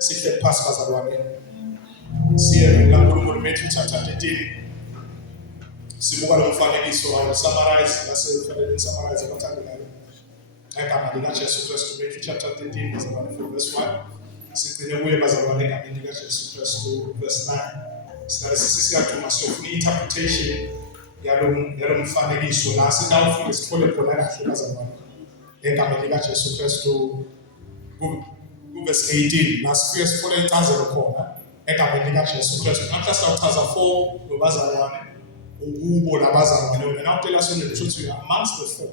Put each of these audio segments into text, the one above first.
Sihle phasi bazalwane. Siye laNkulunkulu Matthew chapter 13. Sibuka lo mfanekiso wayo summarize nase summarize abathandekayo. Egama likaJesu Kristu Matthew chapter 13 verse 1. Sigcine kuye bazalwane egameni likaJesu Kristu verse 9. Sisiyaduma siyofuna interpretation yalo mfanekiso la singawufika sithole khona kahle bazalwane. Egameni likaJesu Kristu verse 18 la sifike sifole incazelo khona egameni likaJesu Kristu. Namhla siyawuchaza 4 lobazalwane ukubo labazalwane wena utela sonke ukuthi you are amongst the 4.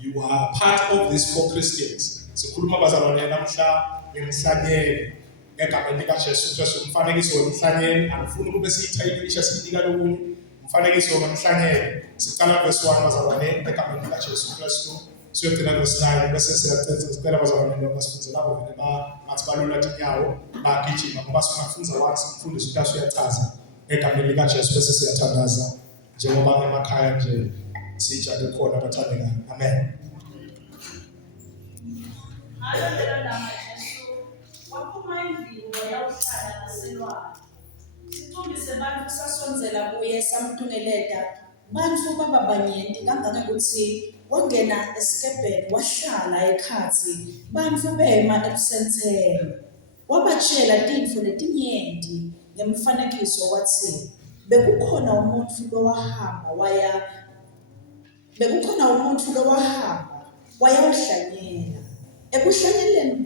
You are part of these 4 Christians. Sikhuluma bazalwane namhla ngemhlanyelo egameni likaJesu Kristu. Umfanekiso wemhlanyelo angifuni kube siyithayilisha sinika lokunye. Umfanekiso wemhlanyelo siqala verse 1 bazalwane egameni likaJesu Kristu. Siyogcina verse 9 bese sicela bazalwane lo basifunze lapho vele bathi balula tinyawo bagijima ngoba sifunza wathi simfundise ukuthi uyachaza egameni likaJesu bese siyathandaza njengoba emakhaya nje sijale khona abathandekayo. Amen. Haleluya. Jesu waphuma endlini wayawuhlala ngaselwandle. Sithumbise bantu sasonzela kuye samthungeleda. Bantu bababanyenti kangaka ukuthi wangena esikebheni wahlala ekhathi bantu bema ebusenthele. Wabatshela tintfo letinyenti ngemfanekiso wathi bekukhona umuntu lowahamba wayawuhlanyela. Ekuhlanyeleni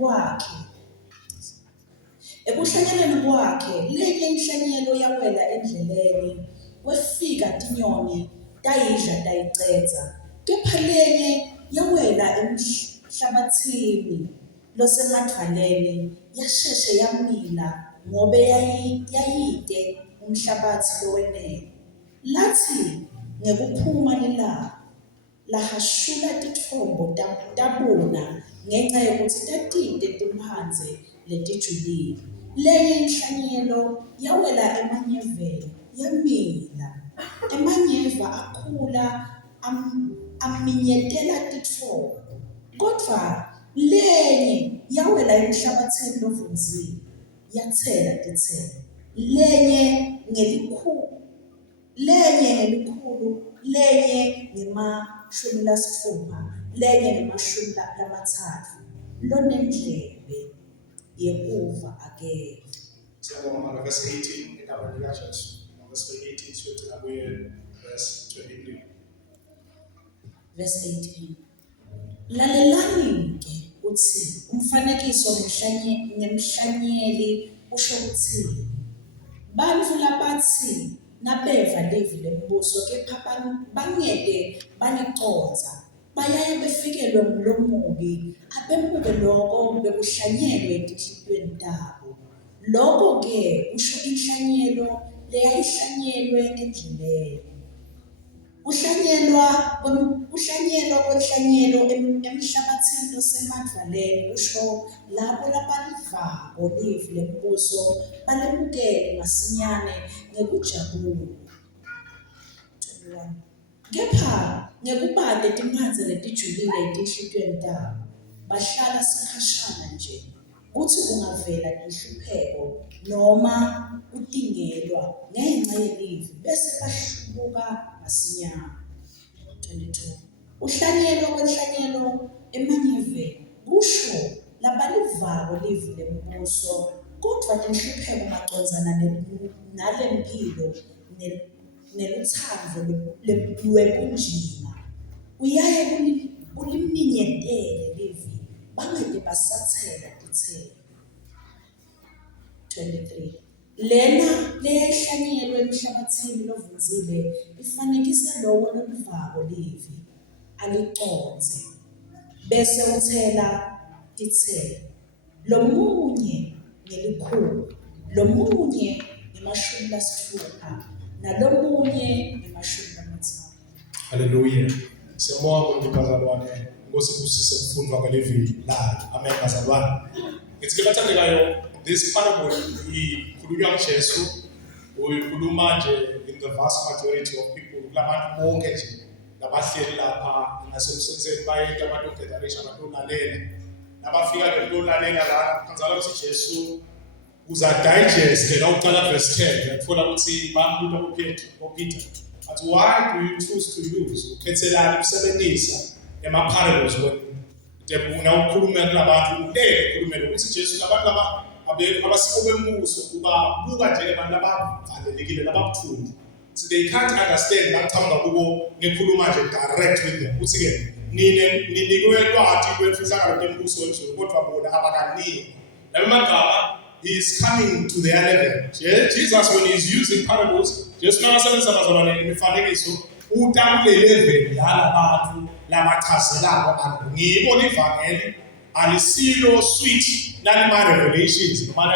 kwakhe lenye inhlanyelo yawela endleleni. Kwefika tinyoni tayidla tayicedza. Kepha lenye yawela emhlabathini losemadvaleni yasheshe yamila ngobe yayide umhlabathi lowenele. Lathi ngekuphuma lilanga lahashula titfombo tabona ngenxa yokuthi tatinde timphandze letijulile. Lenye inhlanyelo yawela emanyeveni yamila. Emanyeva akhula aminyetela titfombo. Kodvwa lenye yawela emhlabathini lovunzile yathela titselo. Lenye ngelikhulu, lenye ngemashumi lasitfupha, lenye ngemashumi lamathathu. Lonendlebe yekuva akekho. Siyabonga verse 18 egameni likaJesu. Verse 18 siyogcina kuye verse 23. Verse 18. Lalelani-ke uthi umfanekiso ngemhlanyeli usho ukuthi bantu labathi nabeva livi lembuso kepha bangeke balicodza bayaye befikelwe ngulomubi abemuke lokho bekuhlanyelwe etinhlitweni tabo. Lokho-ke usho inhlanyelo leyayihlanyelwe endleleni. Uhlanyelwa kwenhlanyelo emhlabathini losemadvaleni kusho labo labalivako livi lembuso balemukele masinyane ngekujabula. 21. Kepha ngekubate timphandze letijulile etinhlitweni tabo bahlala sikhashana nje kuthi kungavela tinhlupheko noma kutingelwa ngenxa yelivi bese bahlubuka masinyane. 22. Uhlanyelo kwenhlanyelo emanyeveni kusho labalivako livi lembuso kodvwa tinhlupheko macondzana nalempilo nelutsandvo lwebunjina uyaye kuliminyetele livi bangeke basathela titselo. 23. Lena leyayihlanyelwe emhlabathini lovunzile ifanekisa lowo lolivako livi alicondze bese uthela titselo. Lomunye ngelikhulu, lomunye ngemashumi lasitfupha, nalomunye ngemashumi lamathathu. Haleluya. Siyabonga bazalwane. Ngosi kusise mfundwa kwalevi la. Amen bazalwane. Ngitsike bathandekayo this parable ikhulunywa nguJesu uyikhuluma nje in the vast majority of people labantu bonke nje labahleli lapha nasemsebenzini bayeke abantu ukhetharisha abantu olalela nabafika ke ukulalela la kanzala ukuthi Jesu uzadigest la uqala verse 10 uyathola ukuthi bambuza uPeter athi why do you choose to use ukhethelana ukusebenzisa ema-parables wena ukhuluma kulabantu ukhulumela ukuthi Jesu labantu abasiko bembuso ubabuka nje abantu abavalelekile lababuthundu so they can't understand baqhamuka kubo ngekhuluma nje direct with them ukuthi ke ninikwe lwathi kwemfihlakalo tembuso wezulu kodwa bona abakaniki lawo magama he is coming to their level. Jesus, when he is using parables, just now imifanekiso utamule level yalabantu labachazelayo abantu ngibona ivangeli alisilo switch nani ma revelations noma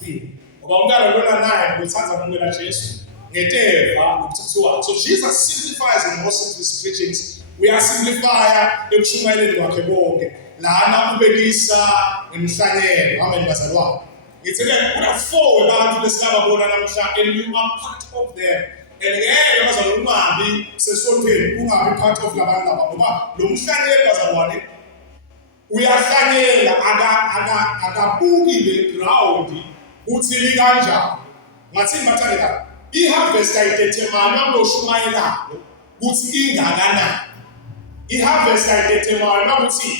pick ngoba umntana lona naye ngothanza kumela Jesu ngeteva ukuthiwa. So Jesus simplifies in most of his preachings. We are simplifier ekushumayeleni kwakhe bonke lana ubekisa emhlanyelo amen bazalwane. It's again, we have 4 abantu lesikababona namhla and you are part of them. And ngeke bazalwane sesontweni ungabi part of labantu laba ngoba lo mhlanyelo bazalwane uyahlanyela akabuki le ground uthi likanjani. Ngathi mathandeka i-harvest ayidetermine lo shumayelayo uthi ingakanani. I-harvest ayidetermine ukuthi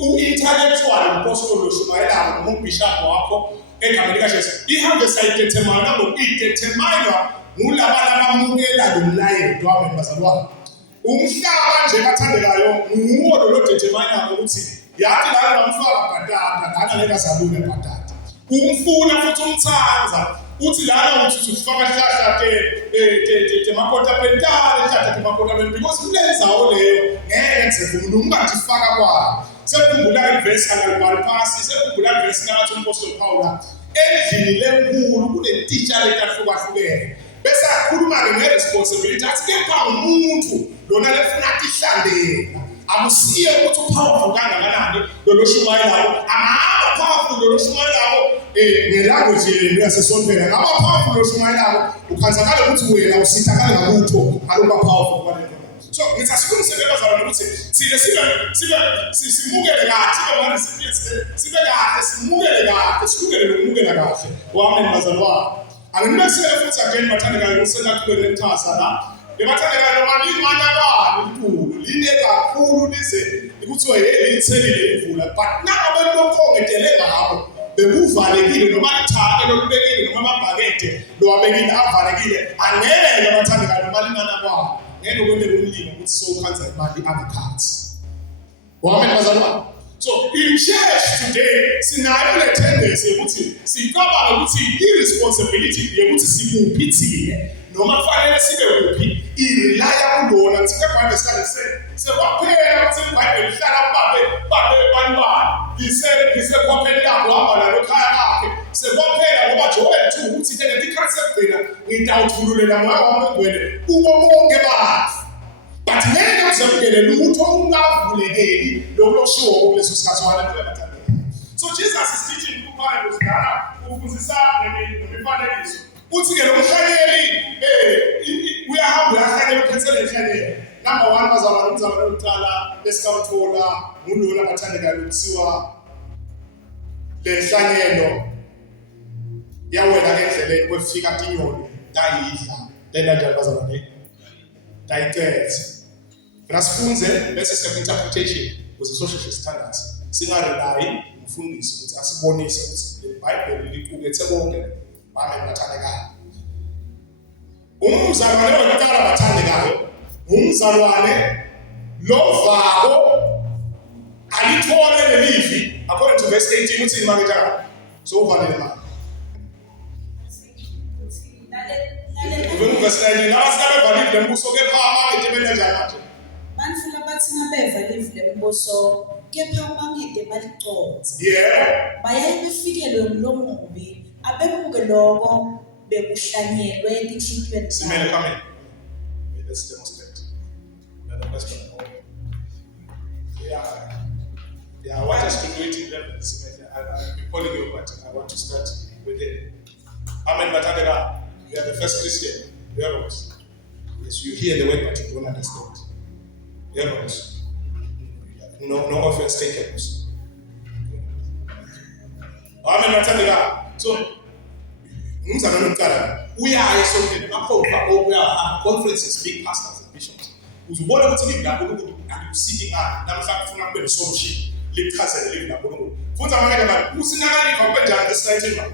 u-intellectual apostle lo shumayelayo noma ubishop wakho egameni kaJesu. I-harvest ayidetermine idetermine ngulabana abamukela lo mlayezo wami bazalwane. Umhlaba nje bathandekayo nguwo lo determine ukuthi yathi la bamfaka bhatata lana ngeke azalule bhatata. Umfuna futhi umthanza uthi lana uthi ufaka ihlahla te makota pentale ihlahla te makota pentale because kulenzawo leyo ngeke ngizevuma ungathi faka kwayo. Sekukhumbula iverse kalibhali phansi sekukhumbula iverse ngathi umpostoli Paul endlini lenkulu kune-teacher letahlukahlukene bese akhuluma-ke nge-responsibility athi kepha umuntu lona lefuna atihlandela akusiye ukuthi upowerful kangakanani lolo shumayelayo angaba powerful lolo shumayelayo ngelanguage yenu yasesontweni angaba powerful lolo shumayelayo ukhanzakala ukuthi wena usithakale ngakutho aloba powerful kwalelo. So ngithi asikulungiselele bazalwane ukuthi simukele kahle sibe kahle simukele nokumukela kahle wami bazalwane. Angimesele futhi again bathandekayo usengathulwe nethasa la lebathandekayo malimanyakala inkulu line kakhulu lize likuthiwa yelithelile imvula but nabo lokhongetele ngabo bekuvalekile noma ithake lokubekile noma amabhakede lowabekile avalekile angeke bathandekayo malimana kwabo ngeke ukwendele umlimo ukuthi sowukhanza imali angakhansi wami bazalwane. So in church today, sinayo le tendency ukuthi sicabanga ukuthi irresponsibility yokuthi sikuphithile noma kufanele sibe kuphi irelaya kulona ngithe kwabe sekwaphela ukuthi iBhayibheli lihlala babe lise kwaphela lapho hamba nalo khaya lakhe sekwaphela ngoba Joel 2 uthi ke the concept phela ngidawuthululela ngoba wamengwele kubo bonke bathi. But ngeke uzamukele lutho ungavulekeli lokushiwo kuleso sikhathi wala. So Jesus is teaching through parables ngala ufundisa ngemifanekiso. Uthi ke lo mhlanyeli uyahamba uyahlanyela ukhethele ihlanyelo. Number 1 bazalwane umzalwane lokuqala lesikawuthola ngulona bathandekayo kuthiwa le nhlanyelo yawela endleleni kwefika inyoni dayidla. Lena njalo bazalwane dayicethe. Ngasifunze bese siya interpretation kuze social standards singarelayi umfundisi ukuthi asibonise ukuthi iBhayibheli liqukethe konke bami bathandekayo. Umzalwane wokuqala bathandekayo umzalwane lovako alithole lelivi according to verse 18 uthi imake njalo so uvalele manje verse 19 nabasikabe valile lembuso kepha abangeke benenjani manje bantu labathina bevalile lembuso kepha abangeke baliconze. Yeah. Bayaye befikelwe nglomubi abebuke lokho bekuhlanyelwe enhliziyweni. Simele come in. Let's demonstrate. Another question. Yeah, I want us to do it in levels. I'll be calling you, but I want to start with it. Amen. Batadega, you are the first Christian. You hear us? Yes, you hear the word, but you don't understand. You hear us? No offense taken. Amen. Batadega. So Ngumzana nomntana uyaye esontweni akhopha okuya conferences big pastors and bishops. Uzubona ukuthi live lapho ukuthi alikusiki ngani namhla kufuna kube nesolution lichazele live lapho ukuthi. Futhi amanye abantu usinakaliva kwenjani this 19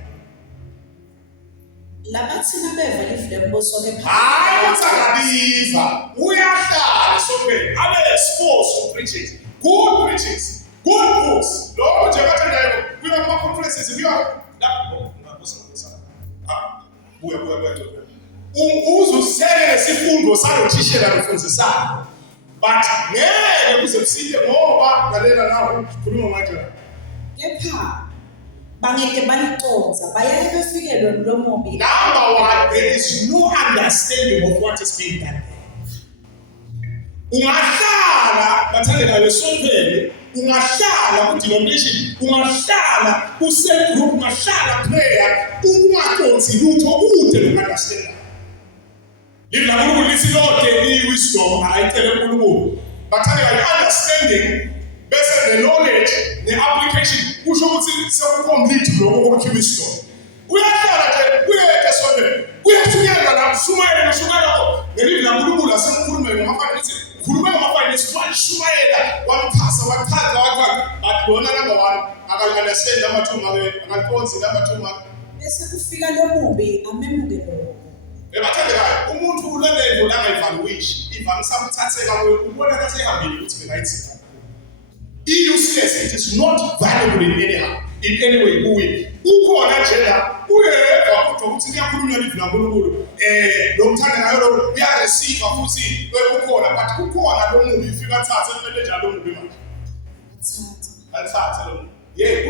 labathina beva live lemboso ke hayi uthakabiva uyahlala esontweni abe exposed to preaching, good preachings, good books. Lokho nje bathandayo kuya kuma conferences kuya lapho buya uzusekele isifundo salotishela lofundisayo but ngeke kuze kusile ngoba lalela nawo khuluma manje kepha bangeke balicodza bayaye befikelwe mlomobi. Number one, there is no understanding of what is being done. Ungahlala bathandekayo esontweni, ungahlala ku-denomination, ungahlala ku-cell group, ungahlala prayer, ungaqonsi lutho kude lo-understanda. Live la nkulunkulu lithi lonke i-wisdom ayicele unkulunkulu. Bathandekayo understanding bese the-knowledge ne-application kusho ukuthi sekucomplete lokho kokhi-wisdom. Uyahlala nje uyeke esontweni, uyathunyelwa la mshumayela noshumayela ngelive la nkulunkulu asemkhulume ngamafanele khuluma ngamafinance washumayela wamphasa wachaza but bona number 1 akal-understand number 2 akaliphonzi number 2 bese kufika lomubi amemuke lokho. Bathandekayo umuntu ulelengo langayivaluishi ivamisa ukuthatheka kuyo ubona nasehambile ukuthi bengayithi i-useless, it is not valuable in any way kuye ukhona njena uyedwa kodwa ukuthi kuyakhulunywa live lankulunkulu lo mthandekayo lo uyareceive futhi ukhona but kukhona lo mubi ufika athathe kumele njalo lo mubi manje athathe lo mubi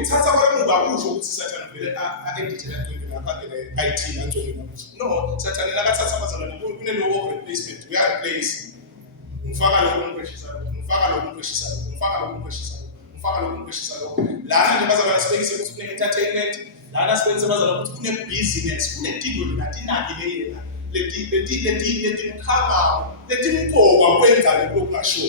uthatha kwemubi akusho ukuthi Satan vele a-edithe lantoni lapha IT lantoni no Satan nakathatha abazalwane kunelo replacement uyareplace ngifaka lokho umqeshisa ngifaka lokho umqeshisa ngifaka lokho umqeshisa ngifaka lokho umqeshisa lokho lana nje bazalwane sibekise ukuthi kune entertainment lana sibekise bazalwane ukuthi kune business kunedingo nathi leti mkhama leti mqoka kwenza lokho kungasho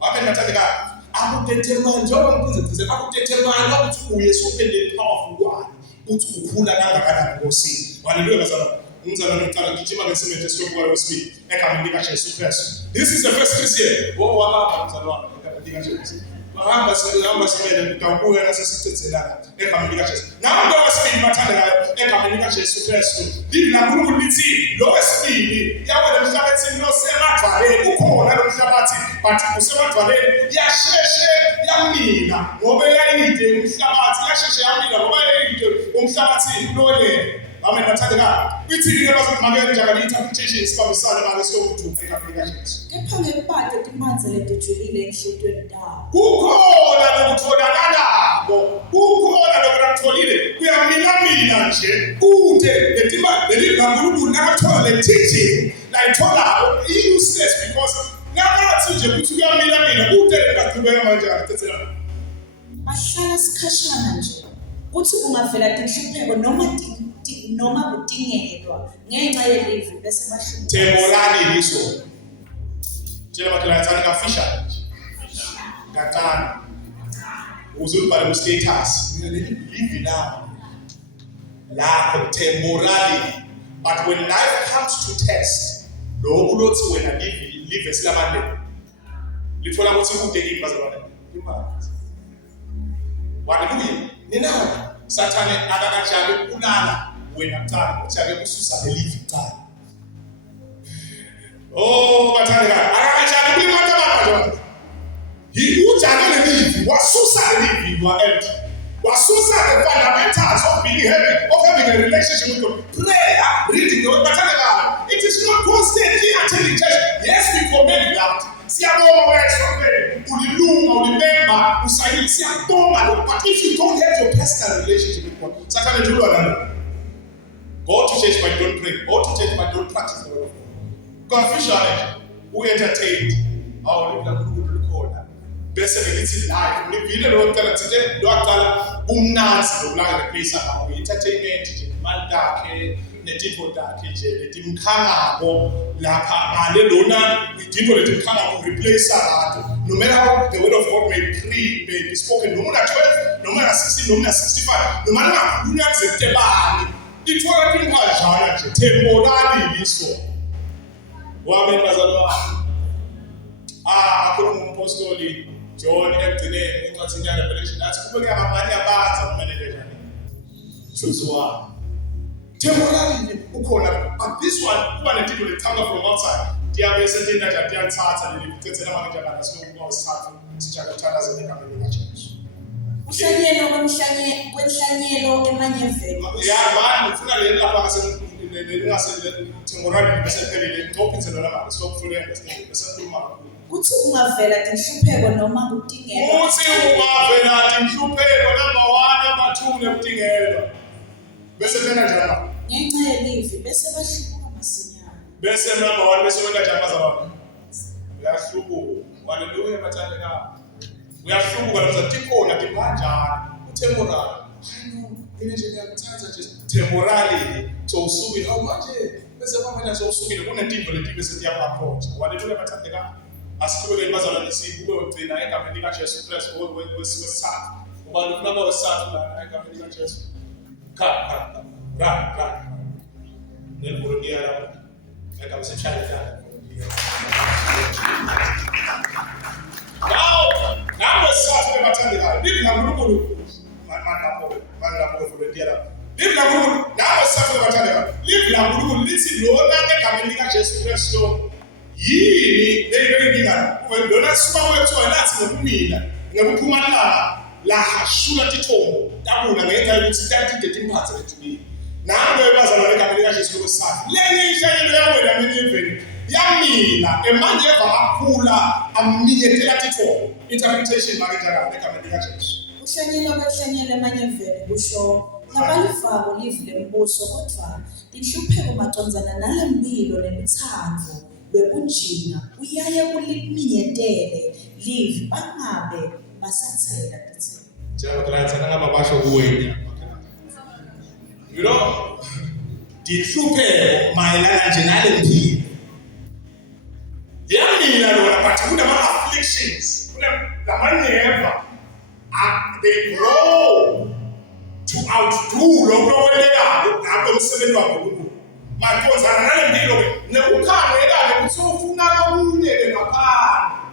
wabe nathatheka akudetermine njengoba ngikuze akudetermine ukuthi uye suphendele powerful kwani uthi ukhula kangakanani ngosini haleluya bazalwane umzalwane nomntana gijima ngesimete esikwala wesibili egameni lika Jesu Kristu. This is the first Christian wahamba mzalwane egameni lika Jesu hamba simele kutakuya nasesithethelana egameni lika Jesu nabo wesibili bathandekayo egameni lika Jesu Kristu. Live la nkulunkulu lithi lo wesibili yawe emhlabeni nosemadvaleni ukhona lo mhlabathi but usemadvaleni yasheshe yamila ngoba yayide umhlabathi yasheshe yamila ngoba yayide umhlabathi lole. Amen. Bathandekayo ithi bazokumakela njalo interpretation sibambisana ngale sokuthuma egameni lika Jesu. Kepha ngempatho timanzi letijulile enhlitweni dawo. Kukhona lokutholalako, kukhona lokutholile kuyamina nje kude leli kaNkulunkulu nakathola le teaching la itholako i-useless because ngathi nje ukuthi kuyamina kude ngaqhubeka manje akuthethelana. Ahlala sikhashana nje kuthi kungavela tinhlupheko noma kudingelwa ngenxa yelive bese bahlupha. Temorali liso. Tshela bakhala kafisha. Gatana. Uzulibhala mu status. Live now. La temorally. But when life comes to test, lo ulothi wena live esilabane. Lithola ukuthi kude imbazalwane. Imbazi. Waleluya. Nina Sathane akakajali kulala wena mntana uthake kususa believe iqala. Bathandekayo akakajali kulimata baba. Ujake believe wasusa believe you are empty. Wasusa the fundamentals of being happy, of having a relationship with God. Prayer, reading the word. Bathandekayo it is not constantly attending church. Yes, we commend that. Siyabonga wesonke ulilunga ulimemba usayini siyabonga lo but if you don't have your personal relationship with God Satan ejulwa nalo go to church but don't pray, go to church but don't practice the word of God. Confusion who entertained live la nkulunkulu likhona bese ngelithi live livile lo mntana thile lo aqala umnanzi lokulanga replace ngawo entertainment nje imali yakhe netipho takhe nje letimkhangako lapha ngale lona idinto letimkhangako replace abantu no matter how the word of God may be spoken no matter 12 no matter 16 no matter 65 no matter ngakhulunywa kuzebani lithola tinghajana nje temporary liso wami bazalwane akhuluma umpostoli John ekugcineni incwadi ya Revelation athi kube ngamanye abanza kufanele njani Joshua temporary ukhona but this one kuba netipho lethanga from outside diyabe sentina nje diyathatha leliphethe namanje kana sinokuba usithathu sijakathandaza nekamela kaJesu uhlanyelo kwenhlanyelo emanyeveni manje ufuna le lapha ngase temporary besephelele ngophindzelwa la sokufunda besikhuluma kuthi ungavela tinhlupheko noma kudingeka uthi ungavela tinhlupheko number 1 number 2 nekudingeka bese phela njalo ngenxa yelivi bese bahlubuka masinyane bese number 1 bese wena njamaza baba uyahlubuka haleluya bathandeka uyahlubuka lokuthi tikhona tibanjani utemporary ine nje ngiyakuthatha nje temporary so usukile manje bese kwamanje so usukile kunetinto letibe sesiyapaphoja haleluya bathandeka asikhuleke bazalwane sibuke ugcina egameni likaJesu Kristu wesithathu ubani ufuna wesithathu la egameni likaJesu ra nevolunteer la egameni sechana now wesithathu ebathandekayo lithi naNkulunkulu manje volunteer lithi naNkulunkulu now wesithathu ebathandekayo lithi naNkulunkulu lithi lona egameni likaJesu Kristu yini leyinkinga lona sima wethu nathi ngokumina ngokuphumalala la hashula tithombo tabuna ngenxa yokuthi tatide timphathe lethini nawe bazalwane egameni likaJesu Kristu lenye ishayelo yawela emiveni yamila emanje evakhula aminyethela tithombo interpretation makenjalo egameni likaJesu uhlanyelo emanyeveni kusho nabalifako livi lembuso kodwa tinhlupheko macondzana nalempilo nemithando bekunjina uyaye kuliminyetele live bangabe basathela kuthi njalo klanza ngaba basho kuwena you know dihlupheko mayelana nje nale mpilo yamina lona but kunama afflictions kunamanyeva they grow to outdo lokho welekayo ngakho umsebenzi wakho kulo makonzana nale mpilo nekukhangeka ukuthi ufuna lokunye ngaphandle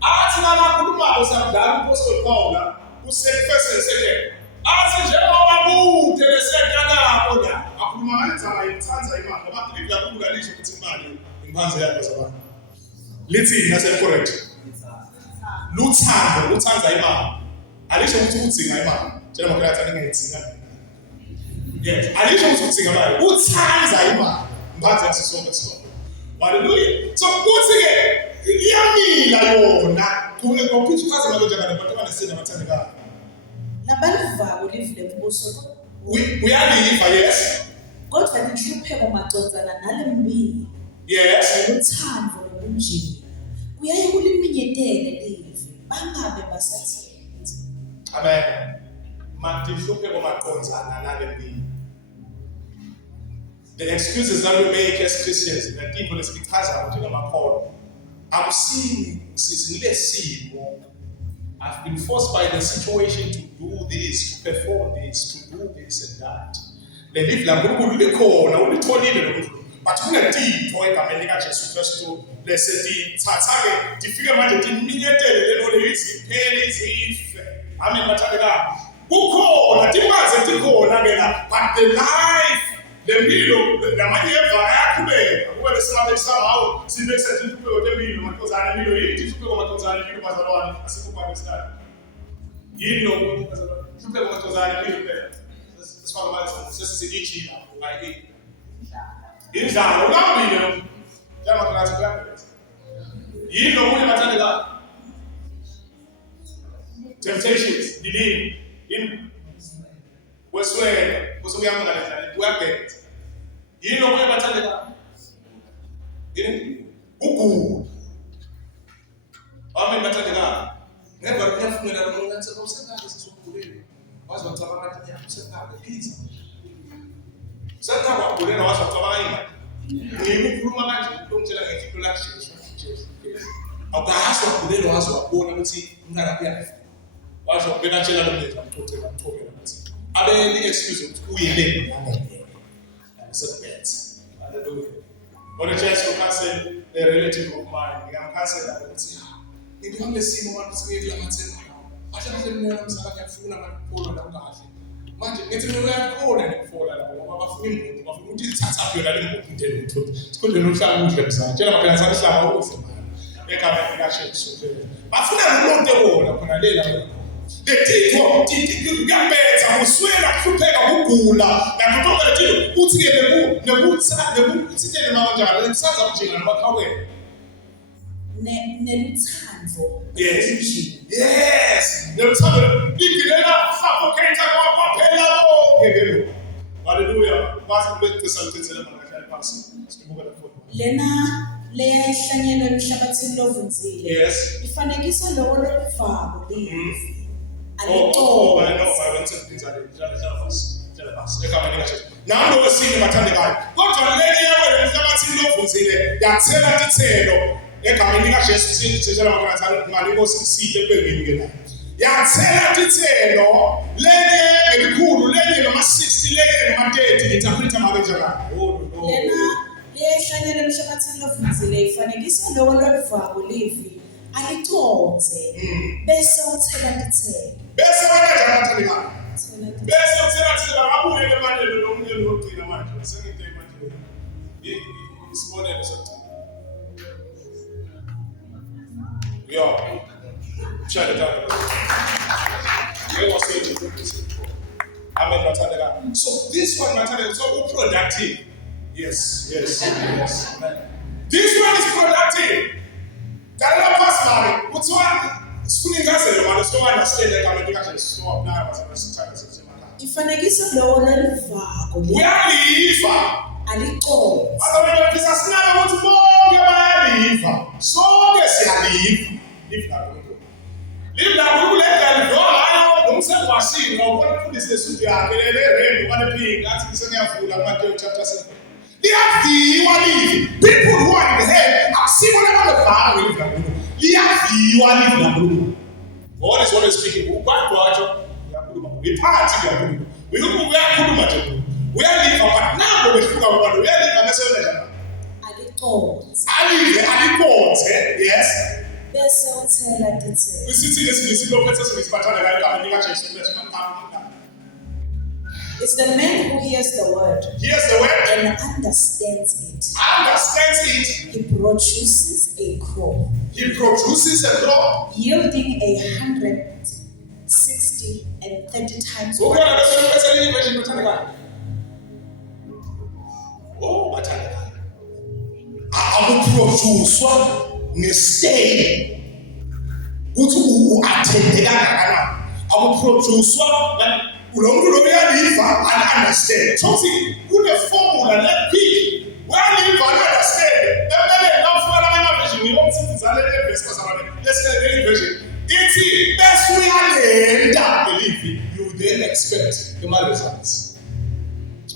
athi namakhuluma usamdala uPaul Paul ku-1 second athi njengoba kude lesekanapo la akhuluma ngenzaba yethanza imali ngoba phela yakhulula lisho ukuthi imali imphanze yakho zabana lithi nase correct luthando uthanza imali alisho ukuthi udzinga imali njengoba phela athanda ngiyidzinga yes alisho ukuthi udzinga imali uthanza imali imphanze yasisonke sonke haleluya so kuthi ke iyamila yona ngokuthi uchaze ngalo njengana abantu abanesina abathandekayo nabalivako livi lembuso uyaliva yes kodwa tinhlupheko macondzana nale mpilo yes uthando lokunjini kuyaye kuliminyetele livi bangabe basathela amen matihlupheko macondzana nale mpilo. The excuses that we make as Christians, the people is because of what I'm seeing sisimo. I've been forced by the situation to do this, to perform this, to do this and that. Le live la Nkulunkulu likhona ulitholile lo muntu. But kunetipho egameni likaJesu Kristu lesithi thatha-ke difike manje diminyetele lelo leziphele izife. Amen bathandekayo. Kukhona timpaze tikhona-ke la but the life lempilo namanyeva ayakhubeka kube besingabekusama hawo sibekise inhlupheko tempilo makhozana impilo yini inhlupheko makhozana impilo bazalwane asikubani isikhathi yini lokho bazalwane inhlupheko makhozana impilo phela sifaka manje sesisidichila ngayi indlala ungambile lo njalo makhalathi kuyaphela yini lokunye bathandeka temptations dilini in weswele kusukuyama ngale kuyabheka yini lokuye bathandeka yini ugugu amen bathandeka ngemva kuyafunela lo muntu athi usengake sisukubuleni wazi wacabanga ukuthi usengake pizza saka wabulela wazi wacabanga yini ukukhuluma kanje ngomtshela ngefito lakhe awukahaso wabulela wazi wabona ukuthi umntana kuyafa wazi wabeka tshela lo muntu amthothela ukuthi abe ni excuse ukuthi uyele sekubetha. Hallelujah. When a church will cancel a relative of mine, we can cancel that and say, "If you have simo abantu singekulamathe kahle kahle mina namsaka ngiyafuna ngakuphola la kahle." Manje ngithi mina uyakhona ngikuphola la ngoba bafuna imbuzi, bafuna ukuthi ithatha apho yona le mbuzi intelo uthola. Sikhonde nohlala udle msana. Tshela maphela sana hlaba udle manje. Ekhaya ngiyashesha. Bafuna umuntu ebona khona lela. Letitho kuyabetha uswela kuhlupheka ukugula nakutoka letitho uthi ke nekuthintele kanjani kusaza kujinga nabakhawela neluthando. Yes neluthando idilela suffocate kwaphela bonke. Hallelujah. Basi kubethisa lithethele manje phansi sibuka lapho. Lena leya ihlanyelo emhlabathini lovunzile. Yes. Ifanekisa lo oluvako livi. Oh, I know. I went to things like now we see mathandekayo. Kodwa leli yawe emhlabathini lovunzile yathela tithelo egameni lika Jesu sitshela makathana mali ngosisile bengene. Yathela tithelo leli elikhulu leli noma 60 leli noma 30 interpreta makanjani. Lena lehlanyelo emhlabathini lovunzile ifanekisa lo oluvako livi aliconze bese uthela tithelo. Bese wena mathandekayo. Bese uthela abuye emanele nomunye logcina manje. Senginte manje. Isibonelo sokuthi. Yo. Shut it down. You was saying Amen mathandekayo. So this one mathandekayo so productive. Yes. This one is productive. Kala personally, what's one? Schooling ngazelo manje so understand egameni lika Jesu so apply abasebenzisa semakhaya. Ifanekisa lo oluvako livi. Uyaliva. Aliconze. Abantu bafisa sinalo ukuthi bonke bayaliva. Sonke siyaliva. Live la kulenga lo ngomsebenzi wasini ngokubona umfundisi lesudi yakhe le ukwane phinga athi ngisengiyavula Matthew chapter 7. Liyaviwa livi. People who are in the head akusibona abavanga livi kakhulu. Liyaviwa livi kakhulu. God is always speaking. Ukwacho yakhuluma. Iphathi kakhulu. Uyakhuluma nje. Uyaliva but nabo behluka abantu. Uyaliva bese wena aliconze. Aliconze. Yes. Bese uthela tithelo. Isithi lesibisi lophethe sibisibathana la egameni lika Jesu bese It's the man who hears the word. And understands it. He produces a crop. Yielding 160 and 30 times. Akuproducwa ngestate uthi uattendeka kangakanani. Akuproducwa umuntu lo uyaliva and understand. So kune formula lephiki waliva and understand. Emele ngafuna ama version yomsifuzane leverse kasabane. Let's say the version. Ithi bese uyalenda believe you then expect the results.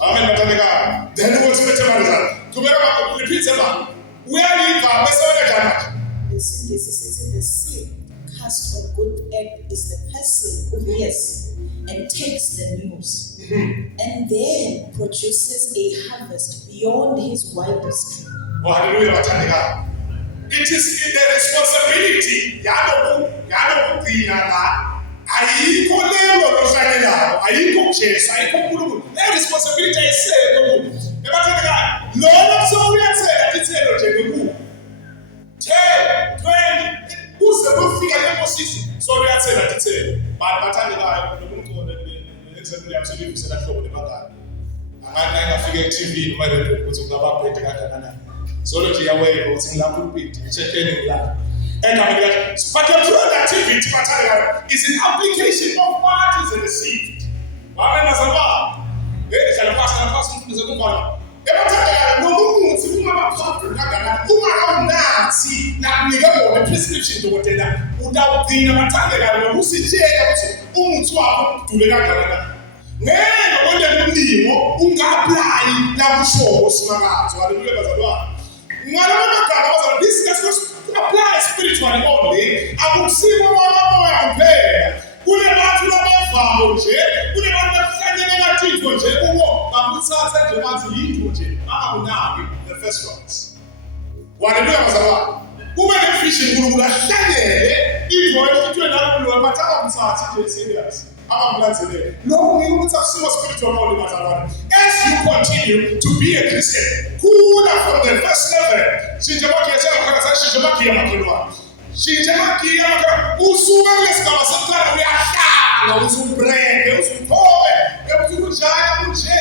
Amen mathandekayo. Then you expect the results. Kumeka repeat about. Uyaliva bese uyalenda. This is the seed cast on good earth is the person who hears and takes the news and then produces a harvest beyond his wildest dream. Oh, hallelujah, mathandekayo. It is the responsibility yalo kugcina la ayikho leyo lohlanyelayo ayikho Jesu ayikho uNkulunkulu le responsibility ayiseko ebathandekayo lo so uyathela ithelo nje ngekubo 10 20 uze kufika leposisi so uyathela ithelo bathandekayo nomuntu example yamselivu selahlobo lebangani angafika eTV noma radio ukuthi ungabaphethe kangakanani so nje yawela ukuthi ngilapho upiti ngicheckeni ngilapho egameni lika but the productivity mathandekayo is an application of what is received wabena zaba hlala phasi umfundisi ukubona ebathandekayo nomuntu ungabaphatha kangakanani ungakawunathi nakunika bona prescription dokotela utawugcina mathandekayo usitshela ukuthi umuthi wakho udule kangakanani ngeke kwenda umlimo unga-apply la kushobo simakatho. Hallelujah bazalwane. This does not apply spiritually only. Akukusiko moya kuphela. Kule bantu labavamo nje, kule bantu abahlanyela ngathixo nje kubo Akumthatha nje bathi yinto nje angakunaki the first ones. Haleluya bazalwane. Kube nevision uNkulunkulu ahlangele into efitwe nalo bathatha umthatha nje serious. Abamlanzelele. Lokho ngeke ukuthi akusiwo spiritual knowledge bazalwane. As you continue to be a Christian, khula from the first level. Sinjabaki yasema sinjabaki yamakhelwane. Sinjabaki yamakhelwane. Usuka lesigaba sokuqala uyahlala usubreke usuphome. Ebuzukujaya kunje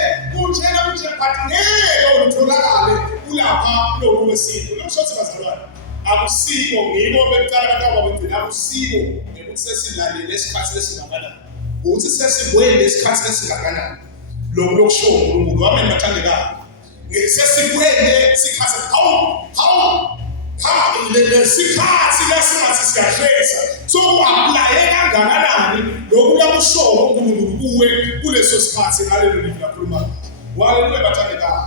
but ngeke utholakale ulapha lokho wesinto. Lokushothi bazalwane. Akusiko ngibo bekuqala kaqaba begcina akusiko ngeke sesilalele esikhathi lesingakanani. Uthi sesibwele esikhathi esingakanani. Lokho lokusho uNkulunkulu wami mathandekayo. Ngisesibwele sikhathi how lesikhathi lesingathi siyahlekisa. So uapply kangakanani lokho lakusho uNkulunkulu kuwe kuleso sikhathi ngalelo lithi lakhuluma. Haleluya bathandekayo.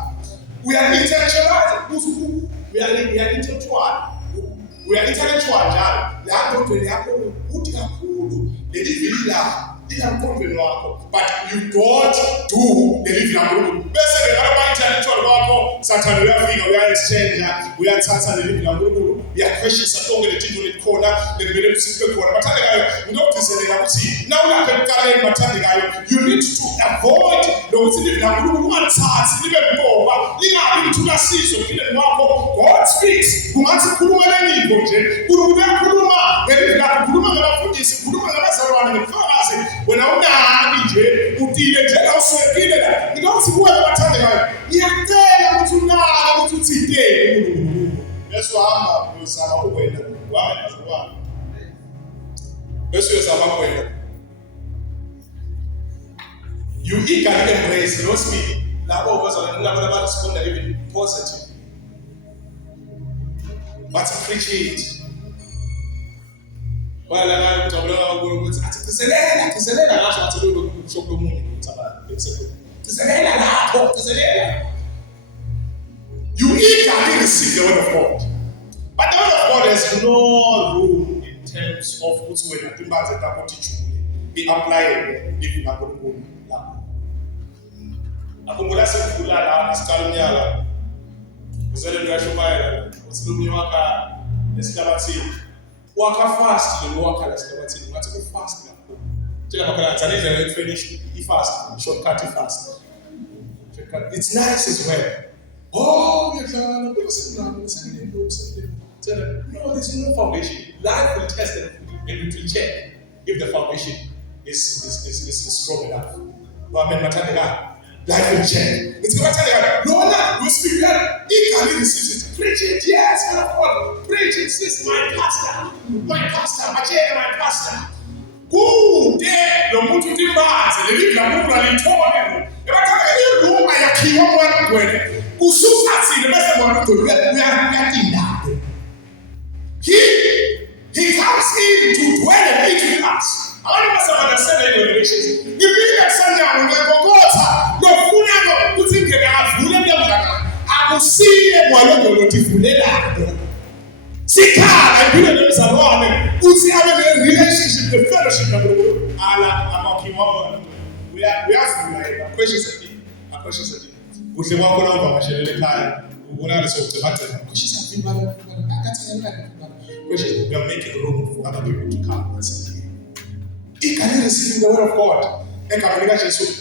Uya-intellectual njalo la nto yakho uthi kakhulu lelivili la likamkhonveni wakho, but you don't do lelivili laNkulunkulu. Bese-ke ngaba-intellectual wakho sathane uyafika uya-exchange uyathatha lelivili laNkulunkulu uyakhweshisa konke letinto letikhona lekumele kusiphe khona. Bathandekayo nginokudizelela ukuthi nawulapha ekuqaleni bathandekayo you need to avoid lokuthi ilivili laNkulunkulu ungalithathi libe mpoba lingabi lithulasizo empilweni wakho. God speaks kungathi khuluma lenipho nje uNkulunkulu uyakhuluma ngelivili lakho, khuluma ngabafundisi, khuluma ngabazalwane ngobufakazi. Wena ungabi nje utile njena uswekile la nginokuthi kuwe bathandekayo ngiyacela ukuthi unaka ukuthi uthintele uNkulunkulu bese uhamba uyozama ukwenda wami bazalwane. Bese uyozama ukwenda you eagerly embrace no speak labo bazalwane labo abaresponda even positive but preach it. Wala ngayo kujabula kakhulu ukuthi athi tiselela ngasho athi lokho kusho komunye uThabana bese tiselela lapho tiselela. You eagerly receive the word of God, but the word of God has no room in terms of ukuthi wena timbaze takho tijule be applying if na kuNkulunkulu lapho. Akhumbula sekudlula la nasiqala unyaka uzele ngiyashumayela uthi lumnye wakha esihlabathini wakha fast nowakha lesihlabathini ngathi ufast kakhulu. Tell bakala tsanele to finish fast shortcut fast. It's nice as well. Oh, no, there's no foundation. Life will test it and it will check if the foundation is strong enough. Life will check. It's going to tell you, no, you speak that. He can receive it. Preach it, yes, man of God. Preach it, this is my pastor, my pastor. Good day, no mutu timbazi, the living Mungu alitoa. Ebataka Roma ya kiwa kwene. Usuka the best one to we He comes in to dwell and eat with us. I want to understand the revelations. If you get something on the Gogota, no Funano, you think they are Funana. I will see them while you're not Funana. Sika, I do them as a woman who see having a relationship, the fellowship of the world. Allah, we are questions at you. Uhle wakho la uvakashele ekhaya ubona lesokucebhathe kushiza imali we are making room for other people to come and say you can receive the word of God. So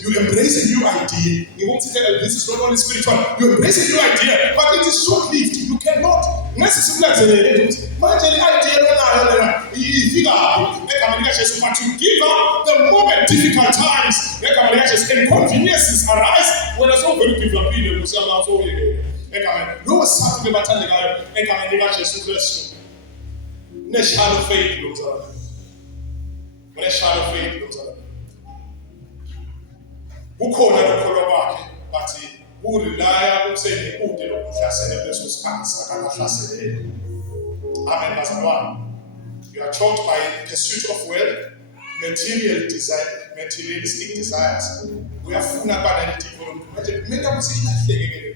you embrace a new idea. You won't say that this is not only spiritual. You embrace a new idea, but it is short-lived. You cannot. But you give up the moment difficult times. Inconveniences arise when there's no very good opinion. No something about the guy. Shadow faith goes on. When a shadow faith goes on. Ukhona lokholwa kwakhe bathi ulilaya umseni ude lokuhlasela leso sikhathi akahlasele. Amen bazalwane. You are choked by pursuit of wealth, materialistic desires. Uyafuna bana litiko lokuthi kumele ukuthi ilahleke ke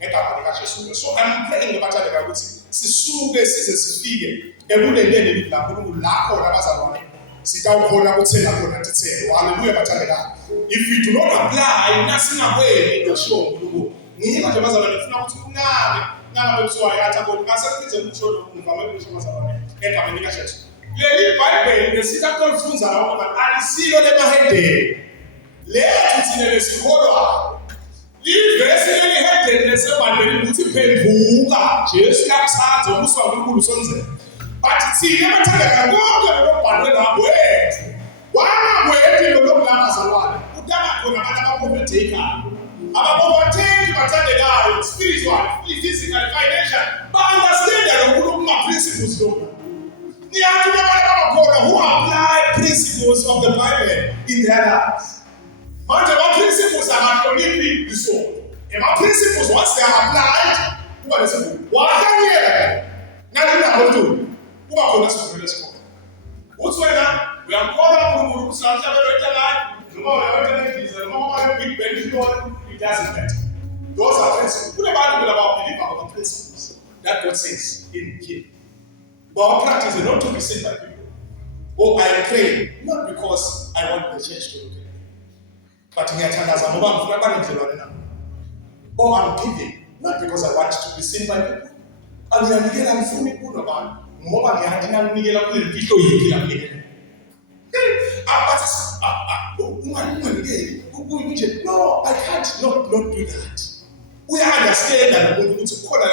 ngegama lika Jesu. So I'm praying ngabathandeka ukuthi sisuke size sifike ekulendeni laNkulunkulu lakho labazalwane sitawukhona kuthenga khona tithelo. Hallelujah bathandekayo. If we do not apply nasingakweni ngasho uNkulunkulu. Ngiyima nje bazalwane ngifuna ukuthi unake nangabe kuthiwa yathi kodwa ngasebenze ukusho ngivame ukusho bazalwane egameni likaJesu. Leli Bible lesithi akulifunza lapho manje alisiyo lemahedeni. Lethu thina lesikholwa. Ivesi lelihedeni leseBhayibhelini ukuthi phenduka Jesu yakuthanda ubuso kaNkulunkulu sonzela. But thina abathandekayo konke lokubhalwe ngabo wethu. Wangabwethi lokulabazalwane. Udala khona abantu abaprofethekayo. Abaprofetheki bathandekayo spiritual, physical, financial. Ba-understand lokhu principles lokhu. Who apply principles of the Bible in their lives. But the principles are not only the soul. And my principles, once they are applied, what is it? What are you? Now you have to do. Who are going to do this? What's going on? We are called up to move something life. No big benefit. It doesn't matter. Those are principles. Who the Bible about believe about the principles? That's what says in here. But our practice is not to be seen by people. Oh, I pray not because I want the church to look at me, but or I'm giving not because I want to be seen by people. And you are getting something good about more than you are getting no, I can't not do that. We understand that we're going to call it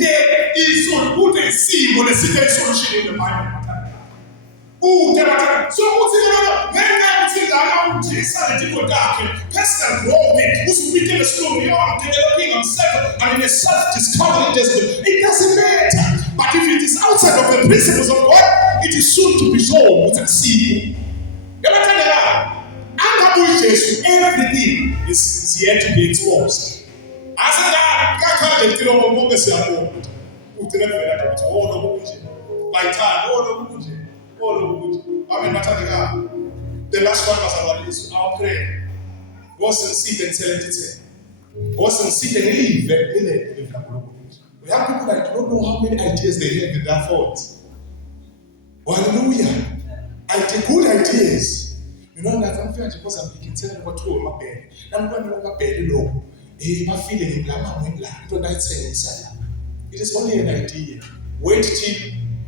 there is a solution in the Bible. So developing himself and in a self-discovery destiny. It doesn't matter. But if it is outside of the principles of God, it is soon to be shown with a seed. Everything is yet to be exposed. I said that the last one was our prayer. Was in seed and serenity. Was in seed and leave. We have people that don't know how many ideas they have in their thoughts. Hallelujah. Good ideas. You know that I'm feeling because I'm thinking tell what to my bed. I'm going to go bed low. My feeling it is only an idea. Wait till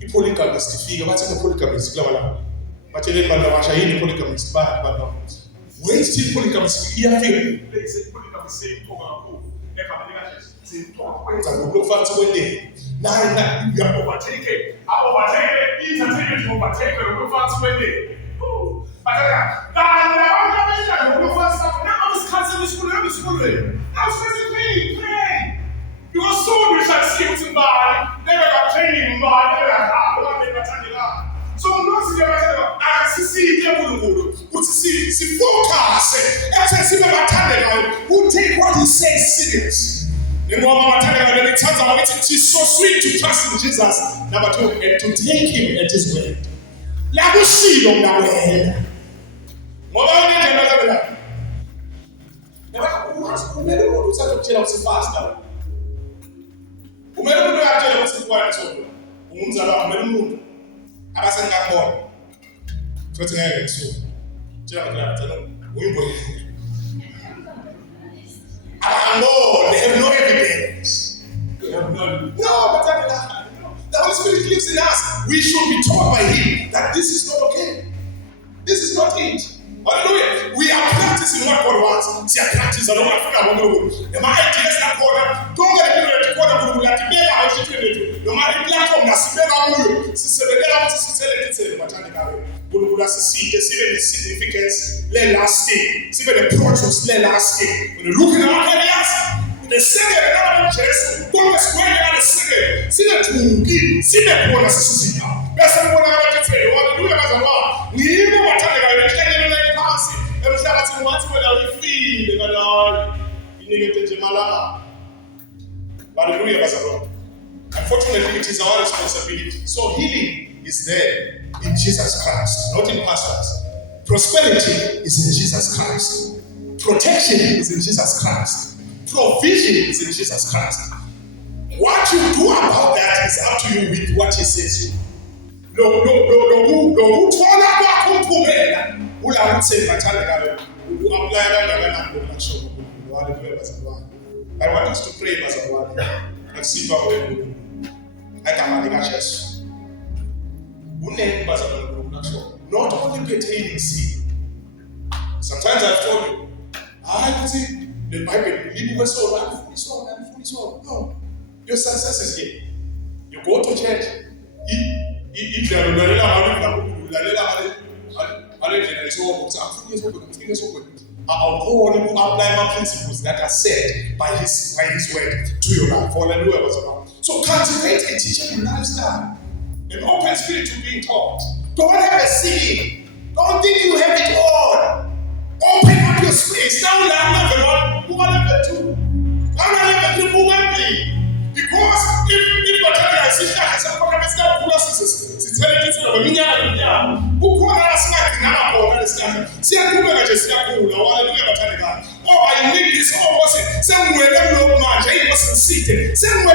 the polygamist figure. What's a polygamist? But you didn't polygamist bad, but no. Wait till polygamist figure. They say polygamist say now you are overtaken. He's attempting to overtake the your soul will succeed in body, never got training in body, never got so no see I see who see focus who take what he says serious. It is so sweet to trust in Jesus. Number 2, and to take him at his word. Let us see on that way. They have no evidence. No, but the Holy Spirit lives in us. We should be taught by Him that this is not okay. This is not it. Hallelujah. We are practicing what God wants. See, I practice. I don't want to figure out what the my ideas are called. Don't get it to call them. Like the better how she do it. No matter the platform, that's the better way. Sister, the better how to tell it. Tell the mechanical. Good, that's the the significance. Let us stay. See the projects. Let us stay. When you look at our areas. The second element is don't square the second. See the two, see the bonus system. That's what I want to say. What do you have as a law? We need more time. I understand you like passing. Every time I want to know we feel the Lord. You need to Jamala. Hallelujah, as a law. Unfortunately, it is our responsibility. So healing is there in Jesus Christ, not in pastors. Prosperity is in Jesus Christ. Protection is in Jesus Christ. Provision is in Jesus Christ. What you do about that is up to you with what he says. No, uthola kwakho umphumela ula uthemba thanda kayo uapply kangakanani ngokushona wale bazalwane. I want us to pray bazalwane akusiba wena agama lika Jesu unene bazalwane ngokushona, not only pertaining sin. Sometimes I've told you I see the Bible libuke so no, your success is here. You go to church, I'll go on to apply my principles that are said by his word to your life. Hallelujah. So cultivate a teachable lifestyle, an open spirit to being taught. Don't have a ceiling. Don't think you have it all. Open up your space. Now level 1, level 2. Now level 3, because if my sister has a problem, it's not processes. It's telling you to be who call us like now or understand. See, I do not just say, oh, I do not. Oh, I need this. Oh, was it? Somewhere level of my Jay wasn't seated. Somewhere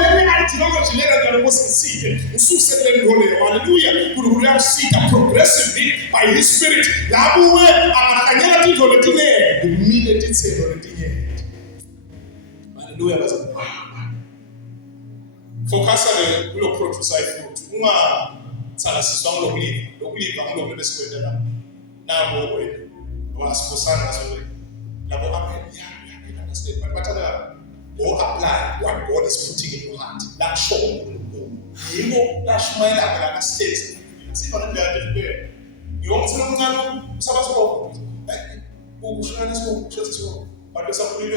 technology level wasn't seated. So said them, hallelujah. Who have seated progressively by his spirit. Labu, I never did on the delay. The minute it's already. Hallelujah. Focus on the low prophesy fruit. Sana siswa lokuliva ngilokho besikwendela nabo wena wasifusana so labo I understand but batala go apply what God is putting in your heart la show yimo la shumayela la states sifana ndlela ndebe ngiyomthina umncane usabaso ukushana so but something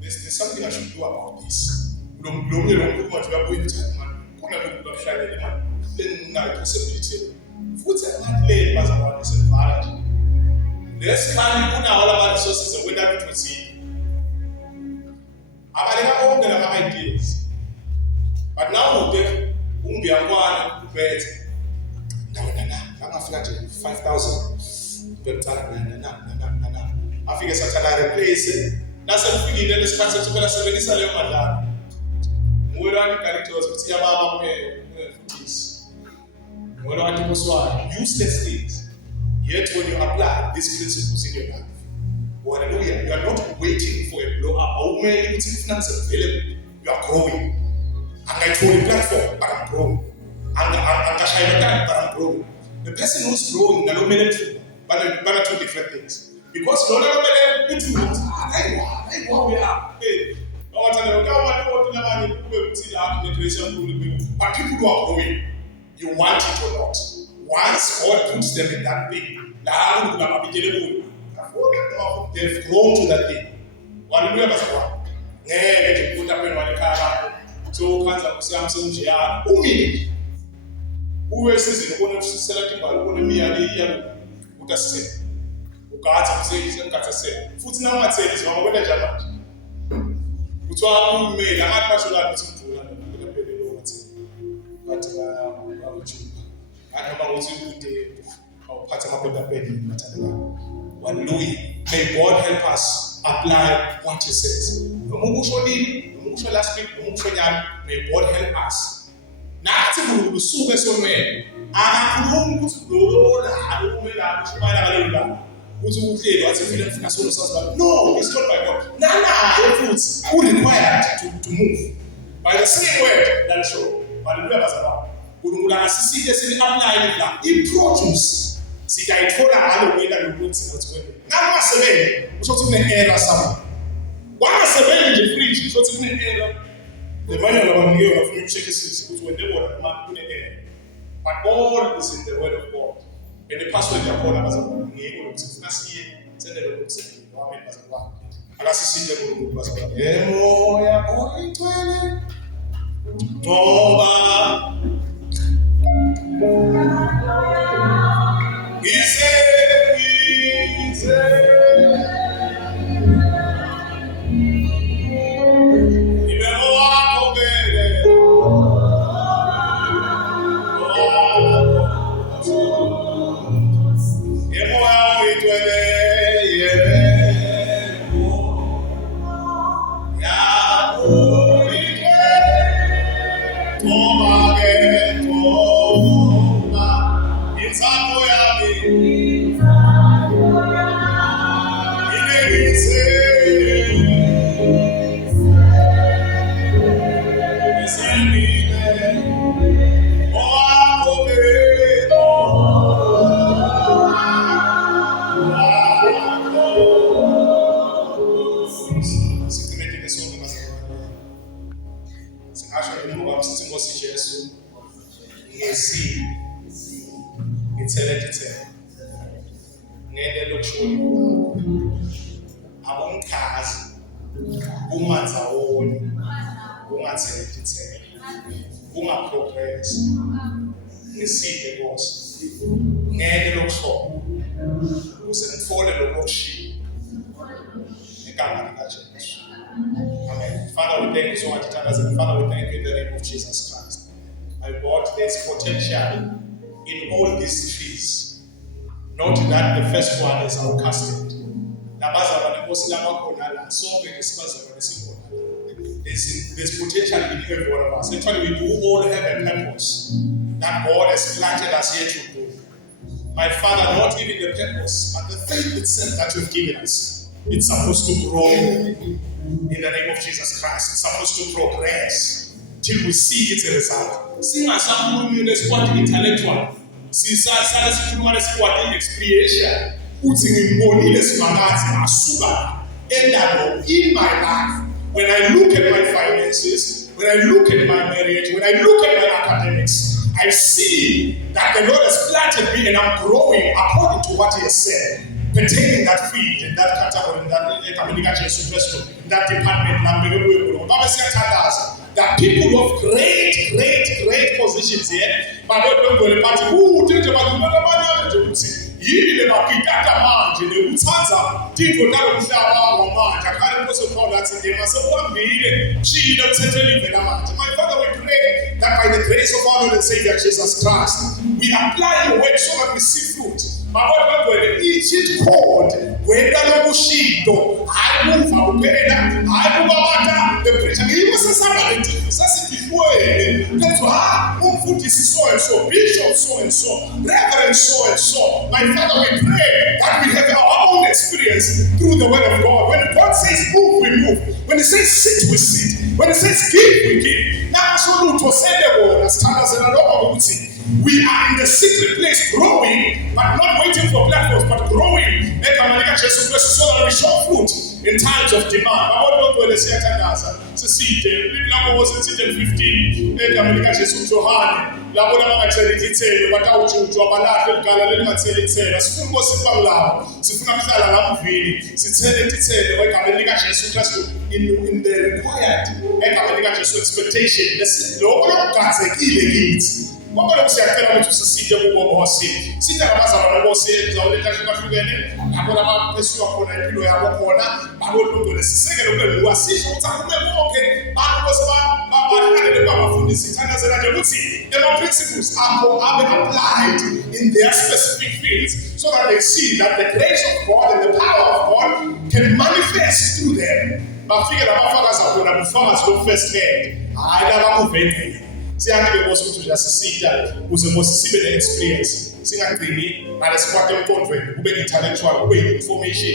there's something I should do about this lo mntu wathi uyabuya kuna ukuhlala imali then possibility futhi amadle bazalwane semvala nje lesikhathi kunawo la resources whether it was abaleka onke la ideas but now ude ungiyakwana ubethe ndawona angafika nje 5000 bemthatha na afike sathala replace nasefikile lesikhathi sokuphela sebenzisa leyo madlana ngolani characters ukuthi yababa kufuthisi ngolani kuswa useless things, yet when you apply these principles in your life, hallelujah, you are not waiting for a blow up. You are growing. And I told the platform, but I'm growing. And I'm growing. The person who's growing, but two different things. Because but people who are growing, you want it or not. Once God puts them in that thing, they've grown to that thing. So kanza kusamse unjeyana umini uwesizini ubona usiselect imali ubona imiyali iyalo utasise ugatha kuseyise ukatha futhi namathe izoma kwenda njalo kuthiwa umeli amathi basho la ukuthi umdula ngempela lo wathi bathi awujuba akaba uthi ude awuphatha amaphepha phedi mathatha hallelujah. May God help us apply what he says. Last week, may God help us. Nathi kusuke sonwele akakhulumi ukuthi lola umela ushayela ukuthi uhleli wathi file mfika solo saziba. No, it's not by God. Nana futhi who required to move by the same word that show. Hallelujah bazalwane. UNkulunkulu asisike sini apply la i-produce sitayithola ngalo wena lokuthi ukuthi wena namasebenzi usho ukuthi une error somewhere. Wangasebenzi nje fridge usho ukuthi une error. The money of a few shekels which were never marked in the air. But all is in the word of God. And the password you are called as a woman, you will see it, send it over to the woman as a one. And as you see the book was about Emoya point 20. Toba. He said. Progress. Ngesiphi Nkosi ngeke lokusho ukuze ngifole lokushiya igama lika Jesu. Amen. Father, we thank you so much, Father, we thank you in the name of Jesus Christ. My God, there is potential in all these trees. Note that the first one is our casket. There's potential in every one of us. Actually, we do all have a purpose that God has planted us here to do. My Father, not even the purpose, but the faith itself that you've given us. It's supposed to grow in the name of Jesus Christ. It's supposed to progress till we see its result. Seeing as some quite intellectual, since quite experiential, putting in body in my life. When I look at my finances, when I look at my marriage, when I look at my academics, I see that the Lord has planted me and I'm growing according to what He has said, pertaining that field, in that category, in that department. That people of great positions here, yini mapikata manje nekuthatha tintfo talomhlaba wamanje akhale Apostle Paul athi ngemasekuhambile shilo kuthethe livela manje. My Father, we pray that by the grace of our Lord and Savior Jesus Christ, we apply your word so that we see fruit. Mabona kwele ichi code kwenda lokushinto hayimuva kuphela hayikubabata the preacher ngiyo sesaba lethi sasitifuele kuthiwa umfundisi so and so, bishop so and so, reverend so and so. My Father, we pray that we have our own experience through the word of God. When God says move, we move. When He says sit, we sit. When He says give, we give. Now absolutely we are in the secret place growing, but not waiting for platforms, but growing. So that we show fruit in times of demand. I want to say to see them. Was in 15. Labona bangathelithelo batawujuju abalahle ligala lelingathelithelo sifuna sibanglawo sifuna kuhlala lamvini sithele ithelo egama lika Jesu Kristu in the required egama lika Jesu expectation lokho lokugazekile kithi ngoba lokusiyacela ukuthi siside kubo bosi sithe abazalwane bosi zawuletha hlukahlukene ngabona abaphesuka khona impilo yabo khona babona lesisekelo kwebuwa sisho ukuthi akume bonke bantu bosi babalekane babafundisi ithandazela nje ukuthi the principles are applied in their specific fields so that they see that the grace of God and the power of God can manifest through them. Bafike labafakaza khona bufakazi bo-first hand hayi labakuvendela. Siyakhile Nkosi ukuthi uyasisita ukuze Nkosi sibe ne-experience singagcini nalesikwate emkondweni kube intellectual kube information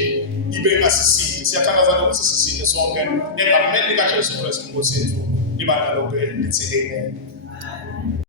ibe ngasisiti. Siyathandazana ukuthi sisite sonke egameni lika Jesu Kristu Nkosi yethu libandla lonke lithi amen.